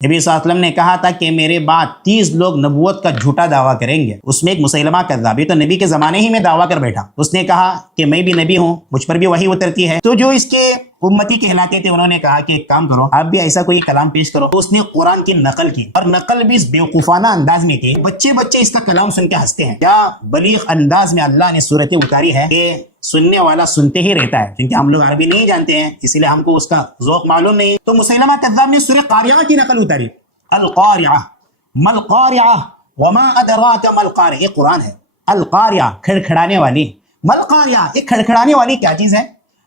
نبی صلی اللہ علیہ وسلم نے کہا تھا کہ میرے بعد 30 لوگ نبوت کا جھوٹا دعویٰ کریں گے. اس میں ایک مسیلمہ کذاب، تو نبی کے زمانے ہی میں دعویٰ کر بیٹھا. اس نے کہا کہ میں بھی نبی ہوں، مجھ پر بھی وحی اترتی ہے. تو جو اس کے امتی کہلاتے تھے انہوں نے کہا کہ ایک کام کرو، آپ بھی ایسا کوئی کلام پیش کرو. تو اس نے قرآن کی نقل کی، اور نقل بھی اس بیوقوفانہ انداز میں کی. بچے اس کا کلام سن کے ہنستے ہیں. کیا بلیغ انداز میں اللہ نے صورتیں اتاری ہے کہ سننے والا سنتے ہی رہتا ہے. کیونکہ ہم لوگ عربی نہیں جانتے ہیں، اسی لیے ہم کو اس کا ذوق معلوم نہیں. تو مسیلمہ کذاب نے سورہ قاریعہ کی نقل اتاری. القاریعہ مل قاریعہ وما ادراک مل قاریعہ، یہ قرآن ہے. القاریعہ کھڑکھڑانے والی، مل قاریعہ یہ کھڑکھڑانے والی کیا چیز ہے.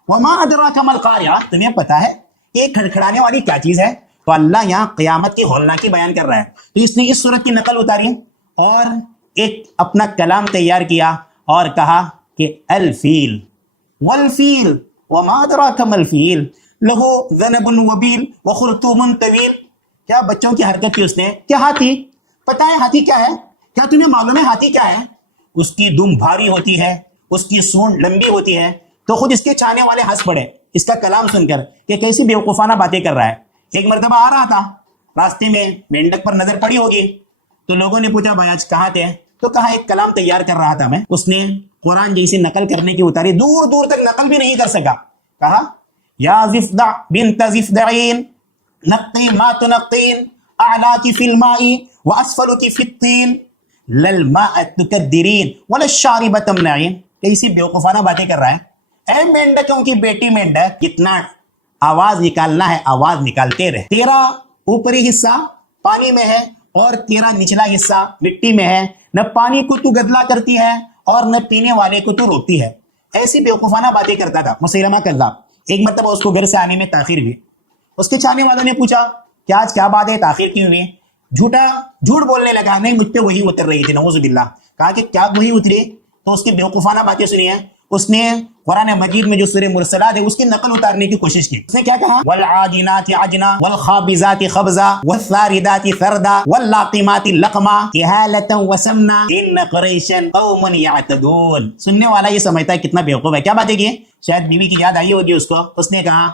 وما ادراک مل قاریعہ تمہیں پتا ہے یہ کھڑکھڑانے والی کیا چیز ہے. تو اللہ یہاں قیامت کی ہولناکی بیان کر رہا ہے. تو اس نے اس سورت کی نقل اتاری اور ایک اپنا کلام تیار کیا اور کہا کہ الفیل والفیل وما ادراک مل فیل لہو ذنب وبیل وخرطوم طویل. کیا بچوں کی حرکت کی اس نے. کیا ہاتھی، پتہ ہے ہاتھی کیا ہے؟ کیا تمہیں معلوم ہے ہاتھی کیا ہے؟ اس کی دم بھاری ہوتی ہے، اس کی سونڈ لمبی ہوتی ہے. تو خود اس کے چاہنے والے ہنس پڑے اس کا کلام سن کر کہ کیسی بیوقوفانہ باتیں کر رہا ہے. ایک مرتبہ آ رہا تھا، راستے میں مینڈک پر نظر پڑی ہوگی. تو لوگوں نے پوچھا بھائی آج کہاں تھے؟ تو کہا ایک کلام تیار کر رہا تھا میں. اس نے قرآن جیسی نقل کرنے کی اتاری، دور دور تک نقل بھی نہیں کر سکا. کہا یا زفدع بنت زفدعین نقی ما تنقین اعلاکی فی المائی واسفلکی فی الطین للماء تکدرین وللشارب تمنعین. کیسی بیوقوفانہ باتیں کر رہا ہے. اے مینڈکوں کی بیٹی مینڈک، کتنا آواز نکالنا ہے آواز نکالتے رہے. تیرا اوپری حصہ پانی میں ہے اور تیرا نچلا حصہ مٹی میں ہے. نہ پانی کو تو گدلا کرتی ہے اور نہ پینے والے کو تو روکتی ہے. ایسی بیوقوفانہ باتیں کرتا تھا مسیلمہ کذاب. ایک مرتبہ اس کو گھر سے آنے میں تاخیر ہوئی. اس کے چاہنے والوں نے پوچھا کہ آج کیا بات ہے، تاخیر کیوں ہوئی؟ جھوٹ بولنے لگا. نہیں مجھ پہ وہی اتر رہی تھی، نعوذ باللہ. کہا کہ کیا وہی اتری؟ تو اس کی بیوقوفانہ باتیں سنی ہیں. اس نے قرآن مجید میں جو سورہ مرسلات ہے اس کی نقل اتارنے کی کوشش کی. اس نے کیا کہا؟ والعاجنات عجنا والخابزات خبزا والثاردات ثردا واللاقمات لقما کہالتا وسمنا ان قریشا قوم یعتدون. سننے والا یہ سمجھتا ہے کتنا بیوقوف ہے. کیا باتیں کی؟ شاید بیوی کی یاد آئی ہوگی اس کو. اس نے کہا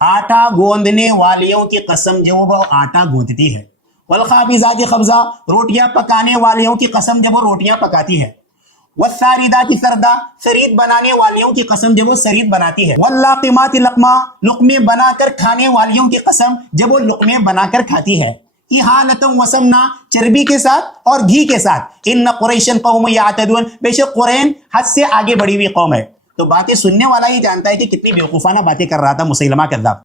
آٹا گوندنے والیوں کی قسم جب وہ آٹا گوندتی ہے، والخابزات خبزا روٹیاں پکانے والیوں کی قسم جب وہ روٹیاں پکاتی ہے، والثاردات ثردا سرید بنانے والیوں کی قسم جب وہ سرید بناتی ہے، واللاقمات لقما لقمے بنا کر کھانے والیوں کی قسم جب وہ لقمے بنا کر کھاتی ہے، احالۃ وسمنا چربی کے ساتھ اور گھی کے ساتھ. ان قریشا قوم یعتدون بے شک قرین حد سے آگے بڑھی ہوئی قوم ہے. تو باتیں سننے والا ہی جانتا ہے کہ کتنی بیوقوفانہ باتیں کر رہا تھا مسیلمہ کذاب.